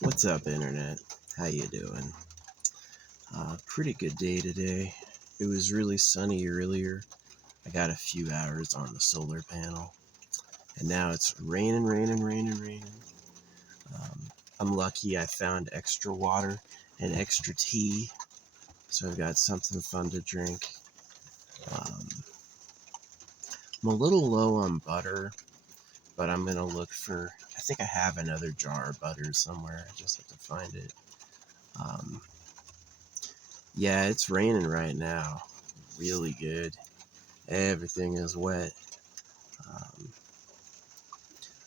What's up, Internet? How you doing? Pretty good day today. It was really sunny earlier. I got a few hours on the solar panel, and now it's raining. Um, I'm lucky I found extra water and extra tea, so I've got something fun to drink. Um, I'm a little low on butter, but I'm gonna look for. I think I have another jar of butter somewhere. I just have to find it. Um, yeah, it's raining right now. Really good. Everything is wet. Um,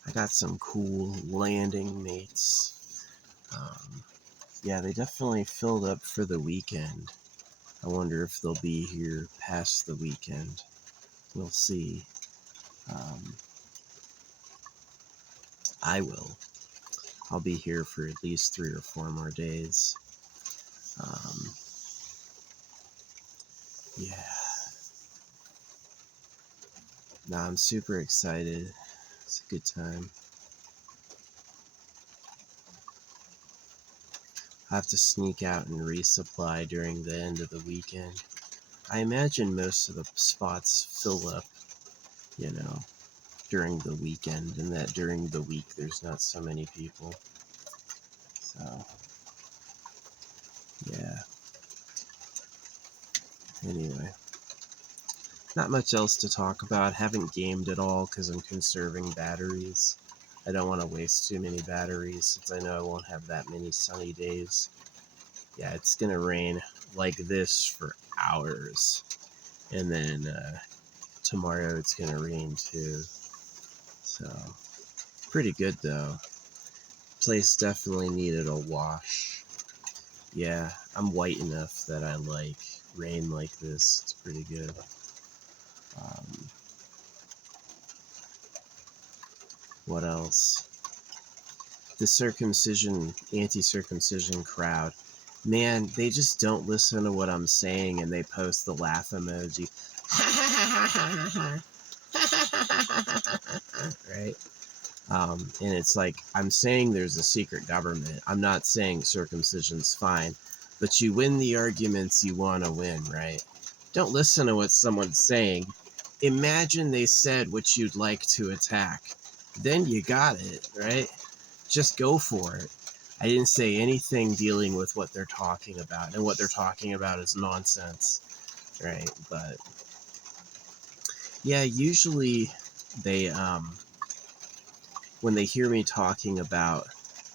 I got some cool landing mates. Yeah, they definitely filled up for the weekend. I wonder if they'll be here past the weekend. We'll see. Um, I will. I'll be here for at least 3 or 4 more days. Um, yeah. Nah, I'm super excited. It's a good time. I have to sneak out and resupply during the end of the weekend. I imagine most of the spots fill up, you know, during the weekend, and that during the week there's not so many people. So, yeah. Anyway, not much else to talk about. Haven't gamed at all because I'm conserving batteries. I don't want to waste too many batteries since I know I won't have that many sunny days. Yeah, it's going to rain like this for hours. And then tomorrow it's going to rain too. So, pretty good though. Place definitely needed a wash. Yeah, I'm white enough that I like rain like this. It's pretty good. Um, what else? The anti-circumcision crowd. Man, they just don't listen to what I'm saying and they post the laugh emoji. Right? And it's like, I'm saying there's a secret government. I'm not saying circumcision's fine, but you win the arguments you want to win, right? Don't listen to what someone's saying. Imagine they said what you'd like to attack. Then you got it, right? Just go for it. I didn't say anything dealing with what they're talking about, and what they're talking about is nonsense, right? But yeah, usually they when they hear me talking about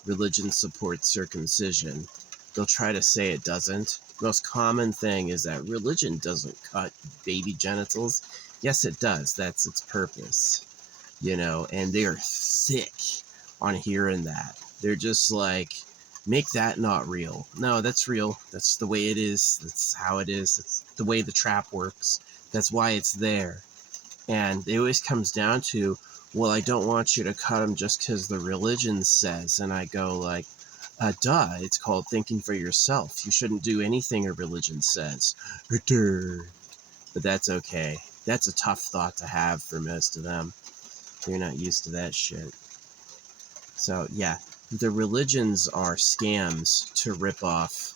religion supports circumcision, they'll try to say it doesn't. The most common thing is that religion doesn't cut baby genitals. Yes, it does. That's its purpose, and they are thick on hearing that. They're just like, make that not real. No, that's real. That's the way it is. That's how it is. That's the way the trap works. That's why it's there. And it always comes down to, well, I don't want you to cut them just because the religion says. And I go like, duh, it's called thinking for yourself. You shouldn't do anything a religion says. But that's okay. That's a tough thought to have for most of them. They're not used to that shit. So, yeah, the religions are scams to rip off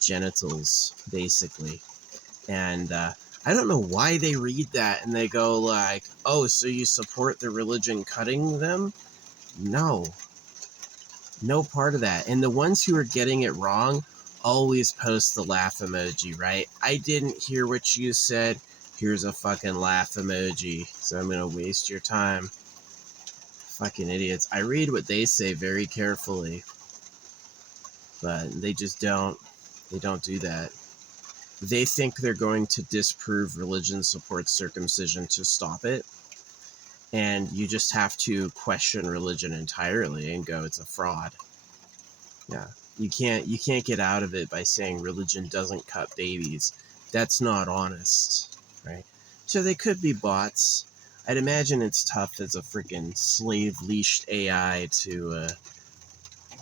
genitals, basically. And I don't know why they read that and they go like, oh, so you support the religion cutting them? No. No part of that. And the ones who are getting it wrong always post the laugh emoji, right? I didn't hear what you said. Here's a fucking laugh emoji. So I'm going to waste your time. Fucking idiots. I read what they say very carefully. But they just don't. They don't do that. They think they're going to disprove religion supports circumcision to stop it. And you just have to question religion entirely and go, it's a fraud. Yeah. You can't get out of it by saying religion doesn't cut babies. That's not honest, right? So they could be bots. I'd imagine it's tough as a freaking slave-leashed AI to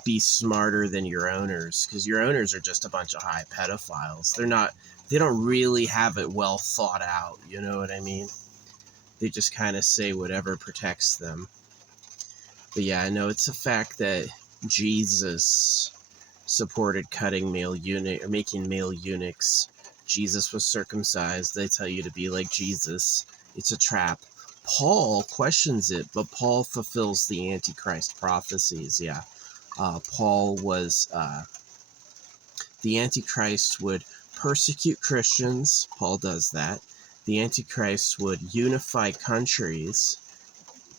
be smarter than your owners, because your owners are just a bunch of high pedophiles. They don't really have it well thought out, you know what I mean? They just kind of say whatever protects them. But yeah, I know it's a fact that Jesus supported cutting male eunuch or making male eunuchs. Jesus was circumcised. They tell you to be like Jesus. It's a trap. Paul questions it, but Paul fulfills the Antichrist prophecies. Yeah. Paul was, the Antichrist would persecute Christians. Paul does that. The Antichrist would unify countries.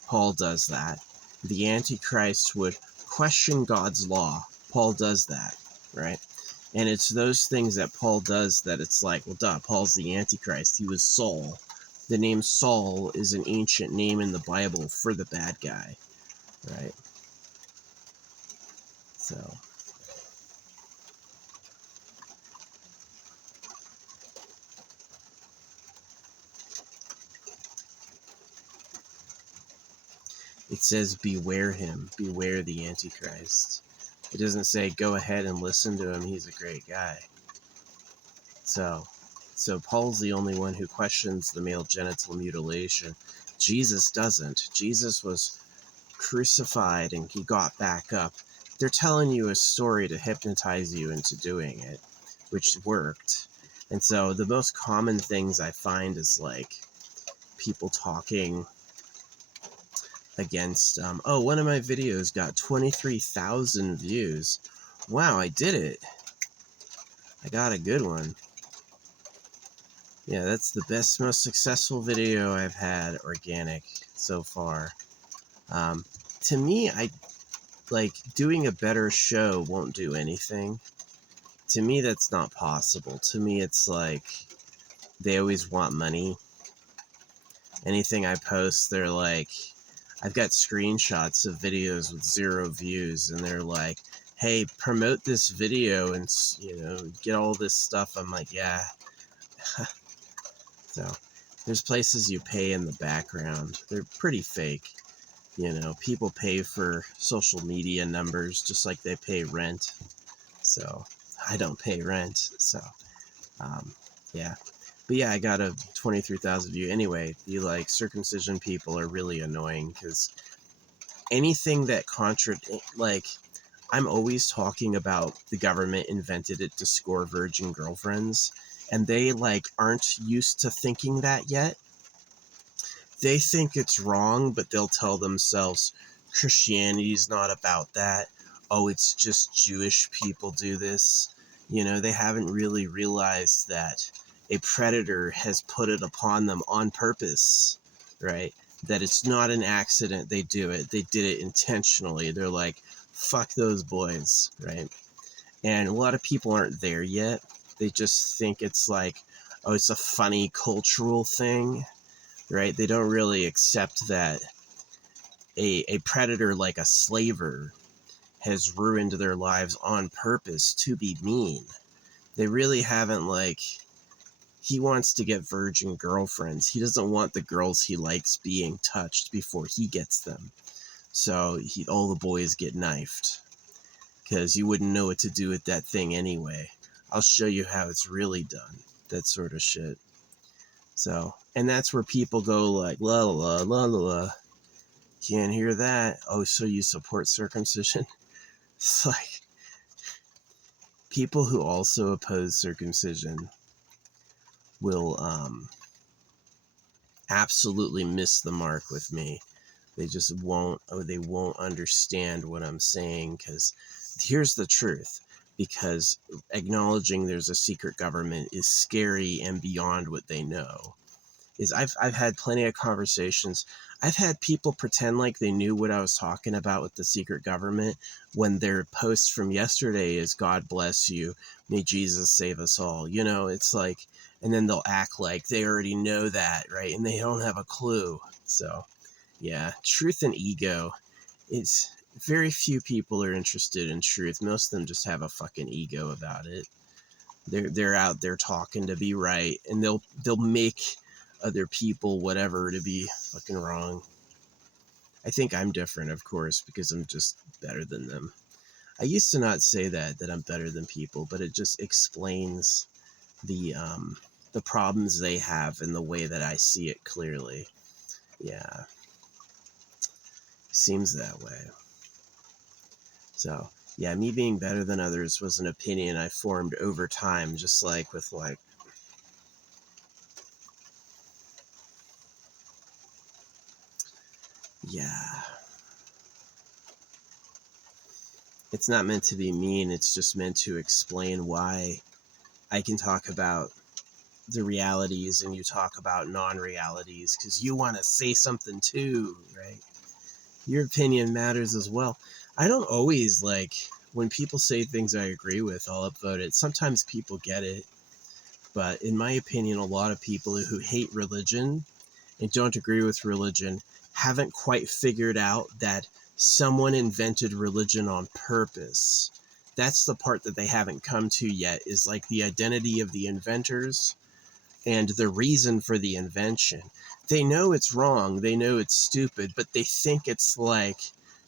Paul does that. The Antichrist would question God's law. Paul does that, right? And it's those things that Paul does that it's like, well, duh, Paul's the Antichrist. He was Saul. The name Saul is an ancient name in the Bible for the bad guy, right? So, it says, beware him, beware the Antichrist. It doesn't say, go ahead and listen to him, he's a great guy. So Paul's the only one who questions the male genital mutilation. Jesus doesn't. Jesus was crucified and he got back up. They're telling you a story to hypnotize you into doing it, which worked. And so the most common things I find is like people talking against, one of my videos got 23,000 views. Wow, I did it. I got a good one. Yeah, that's the best, most successful video I've had organic so far. To me, I like doing a better show won't do anything. To me, that's not possible. To me, it's like they always want money. Anything I post, they're like, I've got screenshots of videos with 0 views, and they're like, hey, promote this video and, get all this stuff. I'm like, yeah. So there's places you pay in the background. They're pretty fake. People pay for social media numbers just like they pay rent. So I don't pay rent. So, yeah. But yeah, I got a 23,000 view. Anyway, the circumcision people are really annoying because anything that I'm always talking about the government invented it to score virgin girlfriends, and they aren't used to thinking that yet. They think it's wrong, but they'll tell themselves Christianity's not about that. Oh, it's just Jewish people do this. They haven't really realized that a predator has put it upon them on purpose, right? That it's not an accident they do it. They did it intentionally. They're like, fuck those boys, right? And a lot of people aren't there yet. They just think it's like, oh, it's a funny cultural thing, right? They don't really accept that a predator like a slaver has ruined their lives on purpose to be mean. They really haven't he wants to get virgin girlfriends. He doesn't want the girls he likes being touched before he gets them. So all the boys get knifed because you wouldn't know what to do with that thing anyway. I'll show you how it's really done. That sort of shit. So, and that's where people go like, la la la la la. Can't hear that. Oh, so you support circumcision? It's like people who also oppose circumcision will absolutely miss the mark with me. They just won't understand what I'm saying, because here's the truth. Because acknowledging there's a secret government is scary and beyond what they know. I've had plenty of conversations. I've had people pretend like they knew what I was talking about with the secret government when their post from yesterday is God bless you, may Jesus save us all. It's like, and then they'll act like they already know that, right? And they don't have a clue. So, yeah, truth and ego. It's very few people are interested in truth. Most of them just have a fucking ego about it. They're out there talking to be right, and they'll make other people whatever to be fucking wrong. I think I'm different, of course, because I'm just better than them. I used to not say that I'm better than people, but it just explains the problems they have in the way that I see it clearly. Yeah. Seems that way. So, yeah, me being better than others was an opinion I formed over time, just like with like, yeah. It's not meant to be mean, it's just meant to explain why I can talk about the realities and you talk about non-realities, because you want to say something too, right? Your opinion matters as well. I don't always like when people say things I agree with, I'll upvote it. Sometimes people get it, but in my opinion, a lot of people who hate religion and don't agree with religion haven't quite figured out that someone invented religion on purpose. That's the part that they haven't come to yet, is like the identity of the inventors and the reason for the invention. They know it's wrong, they know it's stupid, but they think it's like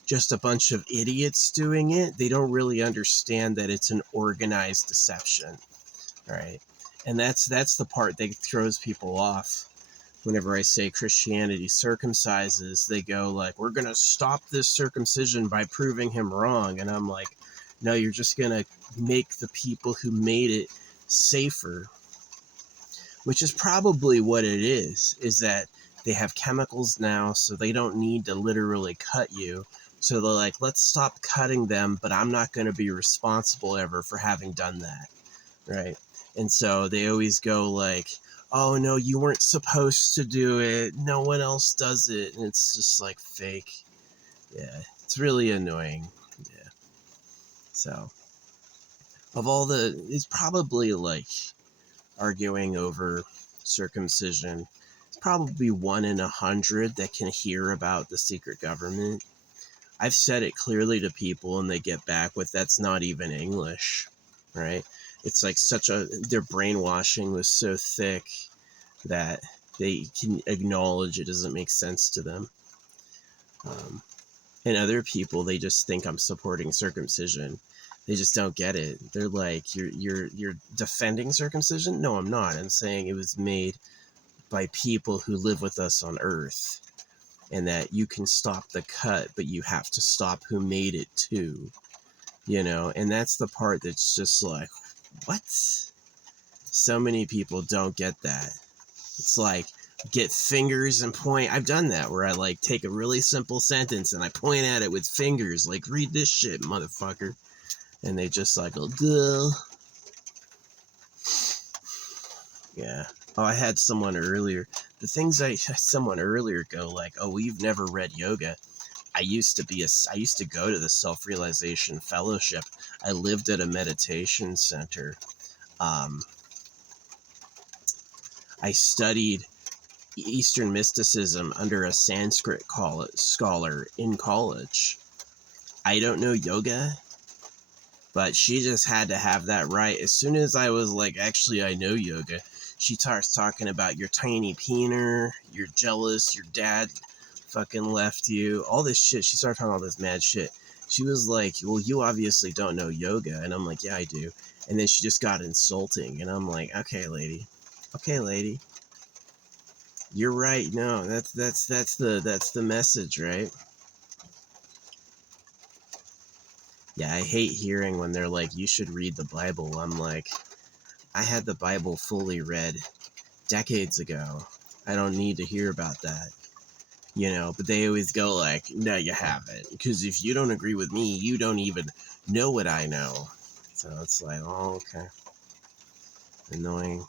just a bunch of idiots doing it. They don't really understand that it's an organized deception, right? And that's the part that throws people off. Whenever I say Christianity circumcises, they go like, we're going to stop this circumcision by proving him wrong. And I'm like, no, you're just going to make the people who made it safer, which is probably what it is that they have chemicals now, so they don't need to literally cut you. So they're like, let's stop cutting them, but I'm not going to be responsible ever for having done that, right? And so they always go like, oh no, you weren't supposed to do it, no one else does it, and it's just like fake. Yeah, it's really annoying. Yeah. So of all it's probably like arguing over circumcision, it's probably 1 in 100 that can hear about the secret government. I've said it clearly to people and they get back with, that's not even English, right? It's like their brainwashing was so thick that they can acknowledge it doesn't make sense to them. And other people, they just think I'm supporting circumcision. They just don't get it. They're like, you're defending circumcision? No, I'm not. I'm saying it was made by people who live with us on Earth, and that you can stop the cut, but you have to stop who made it too. You know, and that's the part that's just like, what? So many people don't get that. It's like, get fingers and point. I've done that where I like take a really simple sentence and I point at it with fingers, like, read this shit, motherfucker. And they just like go, duh. Yeah. Oh, I had someone earlier. Someone earlier go like, oh, well, you've never read yoga. I used to go to the Self-Realization Fellowship. I lived at a meditation center. I studied Eastern mysticism under a Sanskrit scholar in college. I don't know yoga, but she just had to have that right. As soon as I was like, actually, I know yoga, she starts talking about your tiny peener, you're jealous, your dad fucking left you, all this shit. She started talking all this mad shit. She was like, well, you obviously don't know yoga. And I'm like, yeah, I do. And then she just got insulting. And I'm like, okay, lady. You're right. No, that's the message, right? Yeah, I hate hearing when they're like, you should read the Bible. I'm like, I had the Bible fully read decades ago. I don't need to hear about that. You know, but they always go like, no, you haven't. Because if you don't agree with me, you don't even know what I know. So it's like, oh, okay. Annoying.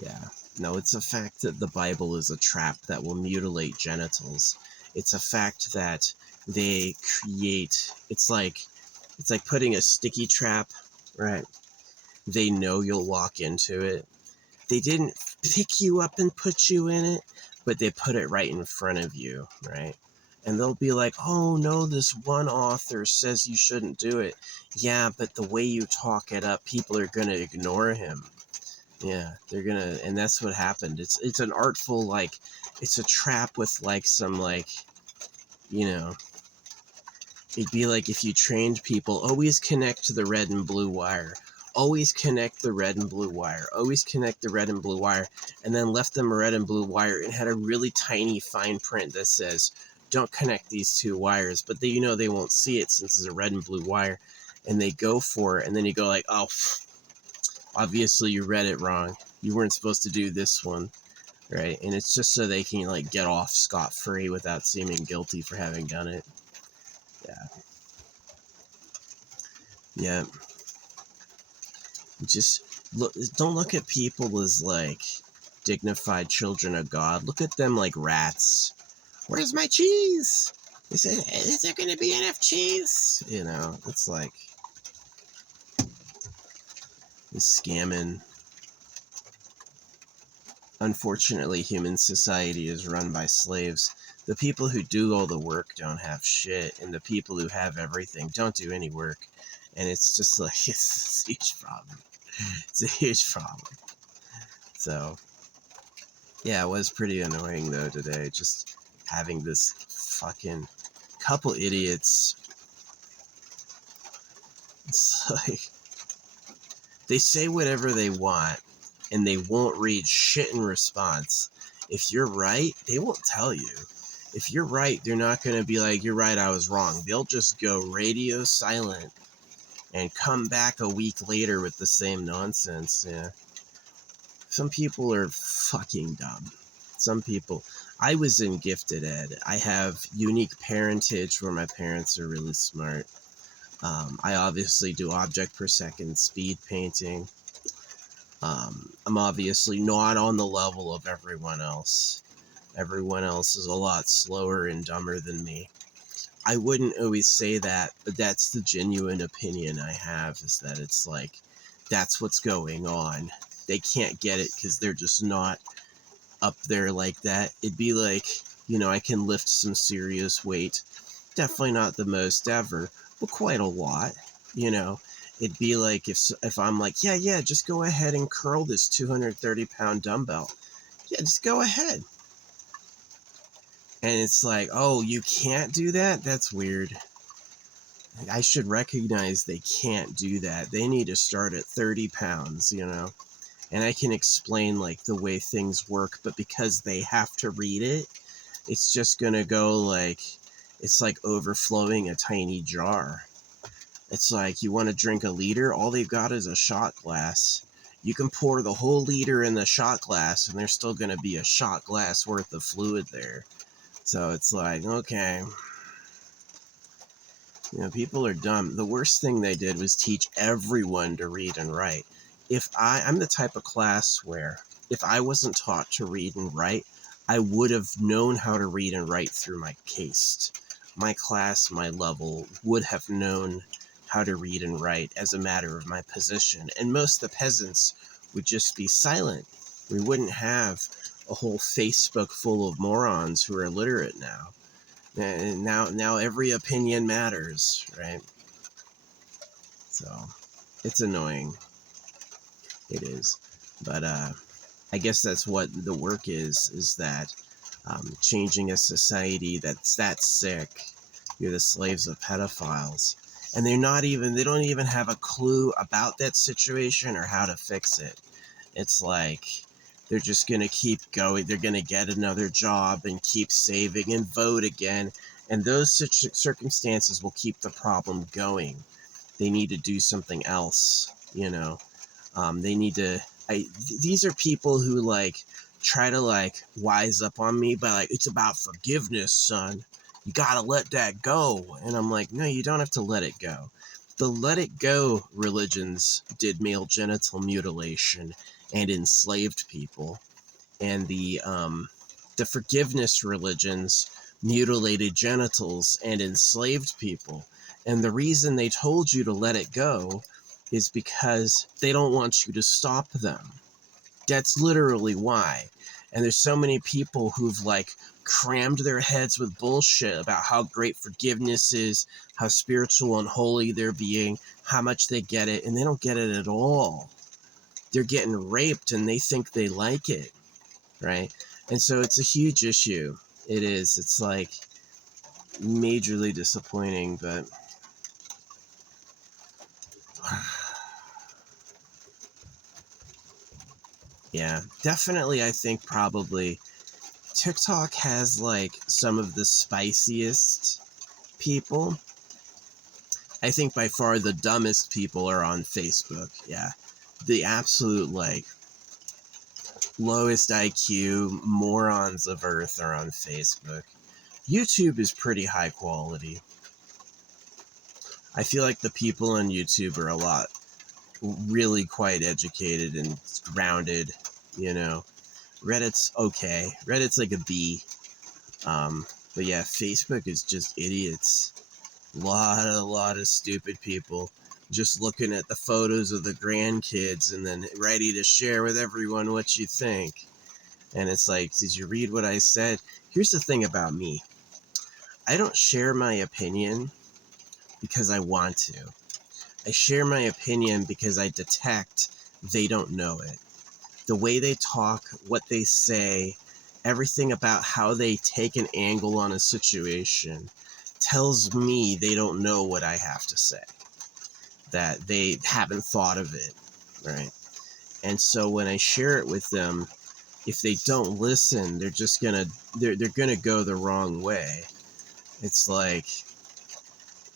Yeah. No, it's a fact that the Bible is a trap that will mutilate genitals. It's a fact that they create, it's like putting a sticky trap, right? They know you'll walk into it. They didn't pick you up and put you in it, but they put it right in front of you, right? And they'll be like, oh no, this one author says you shouldn't do it. Yeah, but the way you talk it up, people are going to ignore him. Yeah, they're going to, and that's what happened. It's an artful, like, it's a trap with like some like, you know, it'd be like if you trained people, always connect to the red and blue wire. Always connect the red and blue wire. Always connect the red and blue wire. And then left them a red and blue wire and had a really tiny fine print that says, don't connect these two wires, but they won't see it since it's a red and blue wire, and they go for it, and then you go like, oh, obviously you read it wrong. You weren't supposed to do this one, right? And it's just so they can like get off scot-free without seeming guilty for having done it. Yeah. Just don't look at people as like dignified children of God. Look at them like rats. Where's my cheese? Is there going to be enough cheese? It's like this scamming. Unfortunately, human society is run by slaves. The people who do all the work don't have shit, and the people who have everything don't do any work. And it's just like, it's a huge problem. It's a huge problem. So, yeah, it was pretty annoying, though, today, just having this fucking couple idiots. It's like, they say whatever they want, and they won't read shit in response. If you're right, they won't tell you. If you're right, they're not going to be like, you're right, I was wrong. They'll just go radio silent and come back a week later with the same nonsense. Yeah. Some people are fucking dumb. Some people. I was in gifted ed. I have unique parentage where my parents are really smart. I obviously do object per second speed painting. I'm obviously not on the level of everyone else. Everyone else is a lot slower and dumber than me. I wouldn't always say that, but that's the genuine opinion I have, is that it's like, that's what's going on. They can't get it because they're just not up there like that. It'd be like, I can lift some serious weight. Definitely not the most ever, but quite a lot, It'd be like if I'm like, yeah, just go ahead and curl this 230-pound dumbbell. Yeah, just go ahead. And it's like, oh, you can't do that? That's weird. I should recognize they can't do that. They need to start at 30 pounds, And I can explain, like, the way things work, but because they have to read it, it's just going to go like, it's like overflowing a tiny jar. It's like, you want to drink a liter? All they've got is a shot glass. You can pour the whole liter in the shot glass, and there's still going to be a shot glass worth of fluid there. So it's like, okay. People are dumb. The worst thing they did was teach everyone to read and write. I'm the type of class where if I wasn't taught to read and write, I would have known how to read and write through my caste. My class, my level, would have known how to read and write as a matter of my position. And most of the peasants would just be silent. We wouldn't have a whole Facebook full of morons who are illiterate now. And now every opinion matters, right? So, it's annoying. It is. But I guess that's what the work is that changing a society that's that sick. You're the slaves of pedophiles. And they don't even have a clue about that situation or how to fix it. It's like, they're just going to keep going. They're going to get another job and keep saving and vote again. And those circumstances will keep the problem going. They need to do something else, They need to... these are people who, like, try to, like, wise up on me by, like, it's about forgiveness, son. You gotta let that go. And I'm like, no, you don't have to let it go. The let it go religions did male genital mutilation and enslaved people, and the forgiveness religions mutilated genitals and enslaved people. And the reason they told you to let it go is because they don't want you to stop them. That's literally why. And there's so many people who've, like, crammed their heads with bullshit about how great forgiveness is, how spiritual and holy they're being, how much they get it, and they don't get it at all. They're getting raped and they think they like it, right? And so it's a huge issue. It is. It's like majorly disappointing, but yeah, definitely. I think probably TikTok has like some of the spiciest people. I think by far the dumbest people are on Facebook. Yeah. The absolute like lowest IQ morons of earth are on Facebook. YouTube is pretty high quality. I feel like the people on YouTube are a lot really quite educated and grounded, you know. Reddit's okay. Reddit's like a B. But yeah, Facebook is just idiots. A lot of stupid people just looking at the photos of the grandkids and then ready to share with everyone what you think. And it's like, did you read what I said? Here's the thing about me. I don't share my opinion because I want to. I share my opinion because I detect they don't know it. The way they talk, what they say, everything about how they take an angle on a situation tells me they don't know what I have to say, that they haven't thought of it, right? And so when I share it with them, if they don't listen, they're just they're gonna go the wrong way. It's like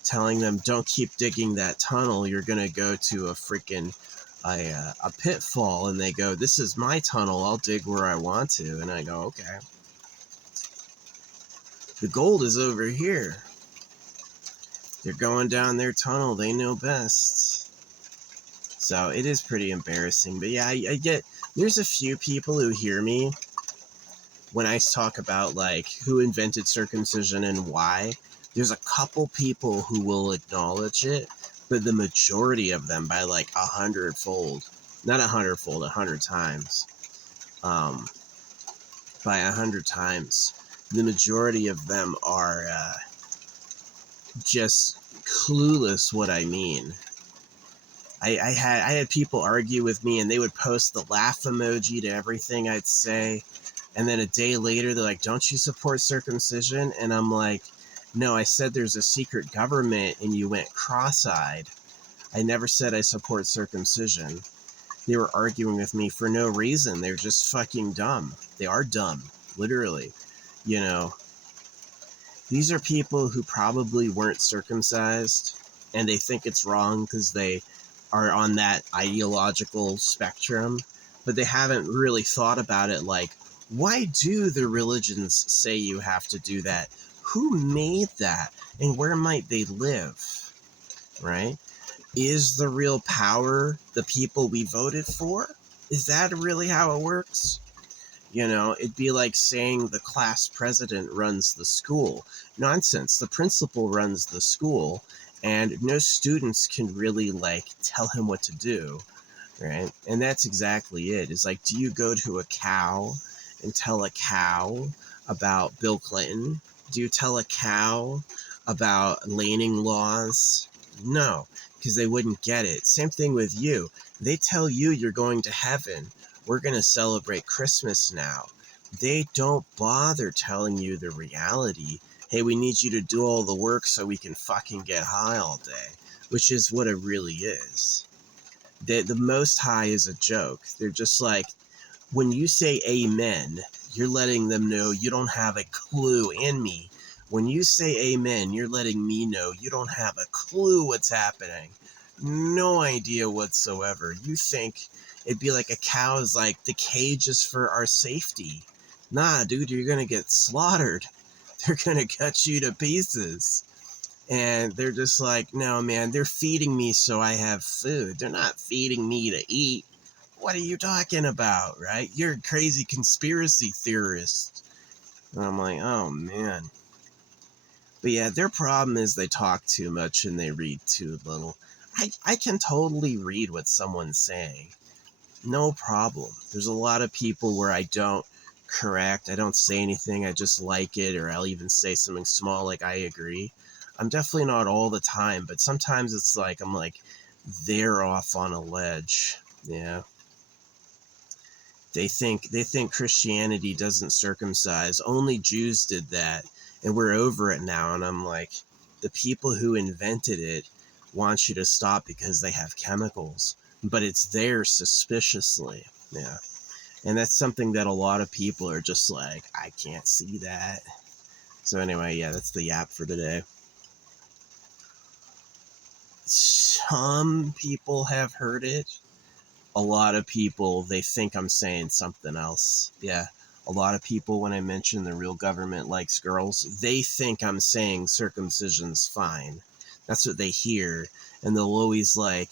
telling them, don't keep digging that tunnel, you're gonna go to a freaking a pitfall, and they go, this is my tunnel, I'll dig where I want to. And I go, okay, the gold is over here. They're going down their tunnel, they know best. So it is pretty embarrassing. But yeah, I get, there's a few people who hear me when I talk about like who invented circumcision and why. There's a couple people who will acknowledge it, but the majority of them, by like 100-fold, not 100-fold, 100 times, by 100 times, the majority of them are just clueless what I mean. I had people argue with me, and they would post the laugh emoji to everything I'd say, and then a day later they're like, don't you support circumcision? And I'm like, no, I said there's a secret government and you went cross-eyed. I never said I support circumcision. They were arguing with me for no reason. They're just fucking dumb. They are dumb, literally. You know, these are people who probably weren't circumcised, and they think it's wrong because they are on that ideological spectrum, but they haven't really thought about it like, why do the religions say you have to do that? Who made that? And where might they live? Right? Is the real power the people we voted for? Is that really how it works? You know, it'd be like saying the class president runs the school. Nonsense. The principal runs the school, and no students can really like tell him what to do, right? And that's exactly it. It's like, do you go to a cow and tell a cow about Bill Clinton? Do you tell a cow about laning laws? No, because they wouldn't get it. Same thing with you. They tell you you're going to heaven. We're going to celebrate Christmas now. They don't bother telling you the reality. Hey, we need you to do all the work so we can fucking get high all day, which is what it really is. The Most High is a joke. They're just like, when you say amen, you're letting them know you don't have a clue in me. When you say amen, you're letting me know you don't have a clue what's happening. No idea whatsoever. You think it'd be like a cow is like, the cage is for our safety. Nah, dude, you're going to get slaughtered. They're going to cut you to pieces. And they're just like, no, man, they're feeding me so I have food. They're not feeding me to eat. What are you talking about, right? You're a crazy conspiracy theorist. And I'm like, oh, man. But yeah, their problem is they talk too much and they read too little. I can totally read what someone's saying. No problem. There's a lot of people where I don't correct. I don't say anything. I just like it, or I'll even say something small like I agree. I'm definitely not all the time, but sometimes it's like I'm like, they're off on a ledge. Yeah. They think Christianity doesn't circumcise. Only Jews did that, and we're over it now. And I'm like, the people who invented it want you to stop because they have chemicals, but it's there suspiciously. Yeah. And that's something that a lot of people are just like, I can't see that. So anyway, yeah, that's the yap for today. Some people have heard it. A lot of people, they think I'm saying something else. Yeah. A lot of people, when I mention the real government likes girls, they think I'm saying circumcision's fine. That's what they hear. And they'll always like,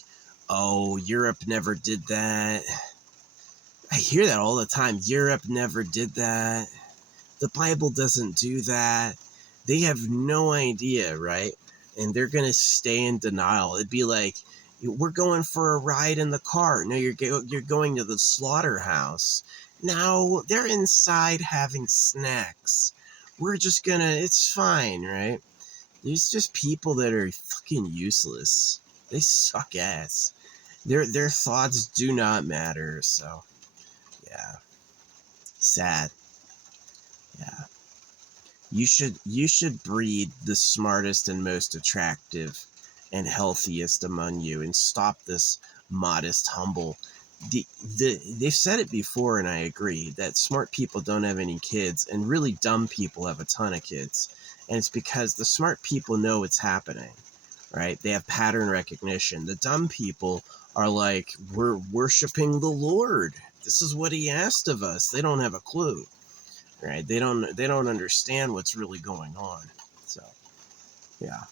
oh, Europe never did that. I hear that all the time. Europe never did that. The Bible doesn't do that. They have no idea, right? And they're going to stay in denial. It'd be like, we're going for a ride in the car. No, you're going to the slaughterhouse. Now they're inside having snacks. We're just going to, it's fine, right? There's just people that are fucking useless. They suck ass. Their thoughts do not matter, so yeah. Sad. Yeah. You should breed the smartest and most attractive and healthiest among you and stop this modest, humble. They've said it before, and I agree, that smart people don't have any kids, and really dumb people have a ton of kids. And it's because the smart people know what's happening, right? They have pattern recognition. The dumb people are like, we're worshiping the Lord. This is what he asked of us. They don't have a clue. Right? They don't understand what's really going on. So, yeah.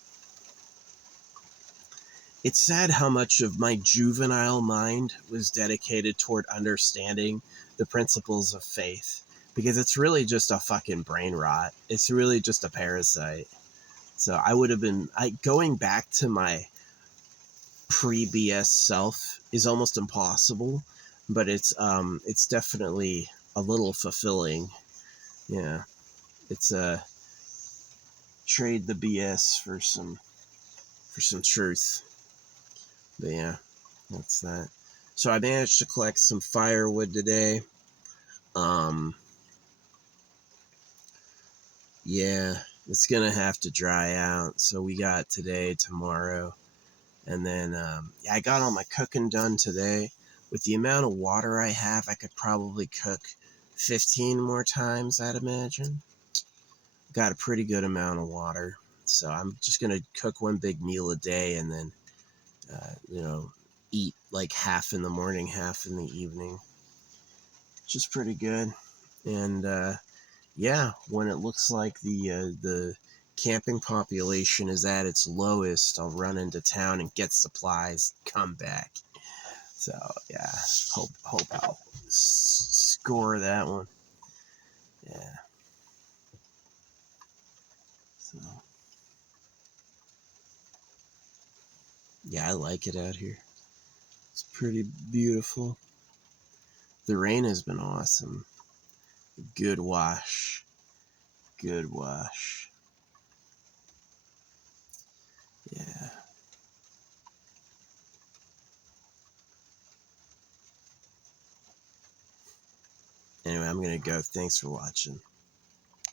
It's sad how much of my juvenile mind was dedicated toward understanding the principles of faith, because it's really just a fucking brain rot. It's really just a parasite. So I would have been going back to my pre-BS self is almost impossible, but it's definitely a little fulfilling. Yeah. It's trade the BS for some truth. But yeah, that's that. So I managed to collect some firewood today. Yeah, it's gonna have to dry out. So we got today, tomorrow, and then I got all my cooking done today. With the amount of water I have, I could probably cook 15 more times, I'd imagine. Got a pretty good amount of water. So I'm just going to cook one big meal a day and then, eat like half in the morning, half in the evening. Which is pretty good. And, yeah, when it looks like the camping population is at its lowest, I'll run into town and get supplies, come back. So, yeah, hope I'll score that one. Yeah. So, yeah, I like it out here. It's pretty beautiful. The rain has been awesome. Good wash. Good wash. Yeah. Anyway, I'm going to go. Thanks for watching.